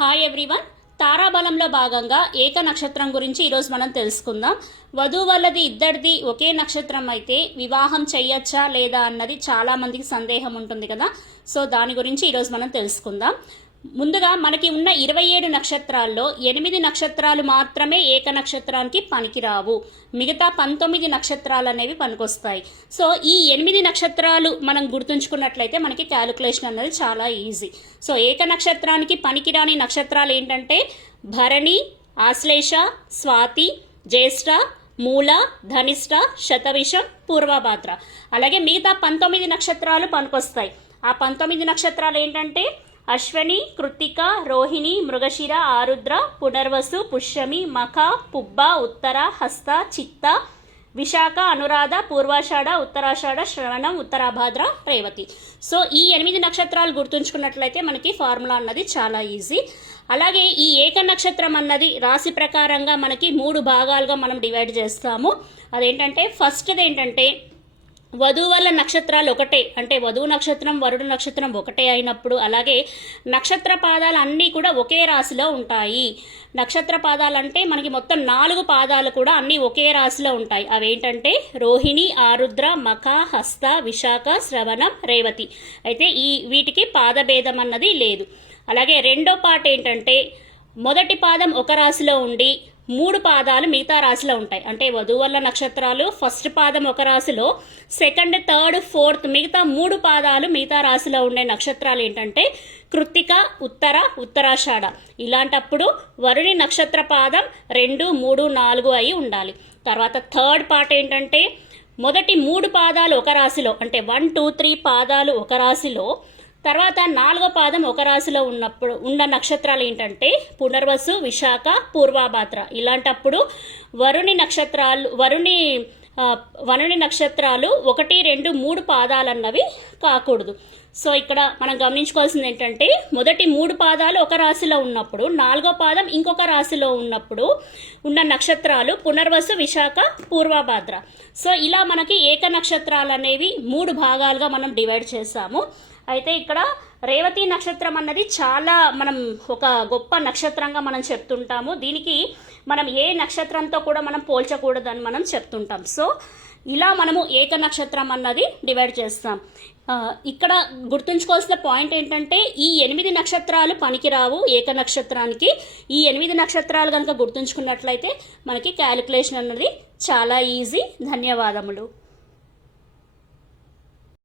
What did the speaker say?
Hi everyone. తారాబలంలో భాగంగా ఏక నక్షత్రం గురించి ఈరోజు మనం తెలుసుకుందాం. వధువు వాళ్ళది ఇద్దరిది ఒకే నక్షత్రం అయితే వివాహం చెయ్యొచ్చా లేదా అన్నది చాలామందికి సందేహం ఉంటుంది కదా. సో దాని గురించి ఈరోజు మనం తెలుసుకుందాం. ముందుగా మనకి ఉన్న 27 నక్షత్రాల్లో 8 నక్షత్రాలు మాత్రమే ఏక నక్షత్రానికి పనికిరావు. మిగతా 19 నక్షత్రాలు అనేవి పనికొస్తాయి. సో ఈ 8 నక్షత్రాలు మనం గుర్తుంచుకున్నట్లయితే మనకి క్యాలిక్యులేషన్ అనేది చాలా ఈజీ. సో ఏక నక్షత్రానికి పనికిరాని నక్షత్రాలు ఏంటంటే భరణి, ఆశ్లేష, స్వాతి, జ్యేష్ఠ, మూల, ధనిష్ట, శతవిషం, పూర్వభాద్ర. అలాగే మిగతా 19 నక్షత్రాలు పనికొస్తాయి. ఆ 19 నక్షత్రాలు ఏంటంటే అశ్వని, కృత్తిక, రోహిణి, మృగశిర, ఆరుద్ర, పునర్వసు, పుష్యమి, మఖ, పుబ్బ, ఉత్తర, హస్త, చిత్త, విశాఖ, అనురాధ, పూర్వాషాఢ, ఉత్తరాషాఢ, శ్రవణం, ఉత్తరాభాద్ర, రేవతి. సో ఈ 8 నక్షత్రాలు గుర్తుంచుకున్నట్లయితే మనకి ఫార్ములా అన్నది చాలా ఈజీ. అలాగే ఈ ఏక నక్షత్రం అన్నది రాశి ప్రకారంగా మనకి 3 భాగాలుగా మనం డివైడ్ చేస్తాము. అదేంటంటే ఫస్ట్ది ఏంటంటే వధువు వల్ల నక్షత్రాలు ఒకటే, అంటే వధువు నక్షత్రం వరుడు నక్షత్రం ఒకటే అయినప్పుడు, అలాగే నక్షత్ర పాదాలు అన్నీ కూడా ఒకే రాశిలో ఉంటాయి. నక్షత్ర పాదాలు అంటే మనకి మొత్తం 4 పాదాలు కూడా అన్నీ ఒకే రాశిలో ఉంటాయి. అవేంటంటే రోహిణి, ఆరుద్ర, మఖ, హస్త, విశాఖ, శ్రవణం, రేవతి. అయితే వీటికి పాదభేదం అన్నది లేదు. అలాగే రెండో పార్ట్ ఏంటంటే మొదటి పాదం ఒక రాశిలో ఉండి 3 పాదాలు మిగతా రాశిలో ఉంటాయి. అంటే వధువు వల్ల నక్షత్రాలు ఫస్ట్ పాదం ఒక రాశిలో, సెకండ్, థర్డ్, ఫోర్త్ మిగతా 3 పాదాలు మిగతా రాశిలో ఉండే నక్షత్రాలు ఏంటంటే కృత్తిక, ఉత్తర, ఉత్తరాషాఢ. ఇలాంటప్పుడు వరుని నక్షత్ర పాదం 2, 3, 4 అయి ఉండాలి. తర్వాత థర్డ్ పార్ట్ ఏంటంటే మొదటి 3 పాదాలు ఒక రాశిలో, అంటే 1, 2, 3 పాదాలు ఒక రాశిలో, తర్వాత 4వ పాదం ఒక రాశిలో ఉన్న నక్షత్రాలు ఏంటంటే పునర్వసు, విశాఖ, పూర్వభాద్ర. ఇలాంటప్పుడు వరుని నక్షత్రాలు 1, 2, 3 పాదాలు అన్నవి కాకూడదు. సో ఇక్కడ మనం గమనించుకోవాల్సింది ఏంటంటే మొదటి 3 పాదాలు ఒక రాశిలో ఉన్నప్పుడు, 4వ పాదం ఇంకొక రాశిలో ఉన్నప్పుడు ఉన్న నక్షత్రాలు పునర్వసు, విశాఖ, పూర్వభాద్ర. సో ఇలా మనకి ఏక నక్షత్రాలు అనేవి 3 భాగాలుగా మనం డివైడ్ చేసాము. అయితే ఇక్కడ రేవతి నక్షత్రం అన్నది చాలా మనం ఒక గొప్ప నక్షత్రంగా మనం చెప్తుంటాము. దీనికి మనం ఏ నక్షత్రంతో కూడా మనం పోల్చకూడదని మనం చెప్తుంటాం. సో ఇలా మనము ఏక నక్షత్రం అన్నది డివైడ్ చేస్తాం. ఇక్కడ గుర్తుంచుకోవాల్సిన పాయింట్ ఏంటంటే ఈ 8 నక్షత్రాలు పనికిరావు ఏక నక్షత్రానికి. ఈ 8 నక్షత్రాలు కనుక గుర్తుంచుకున్నట్లయితే మనకి క్యాలిక్యులేషన్ అన్నది చాలా ఈజీ. ధన్యవాదములు.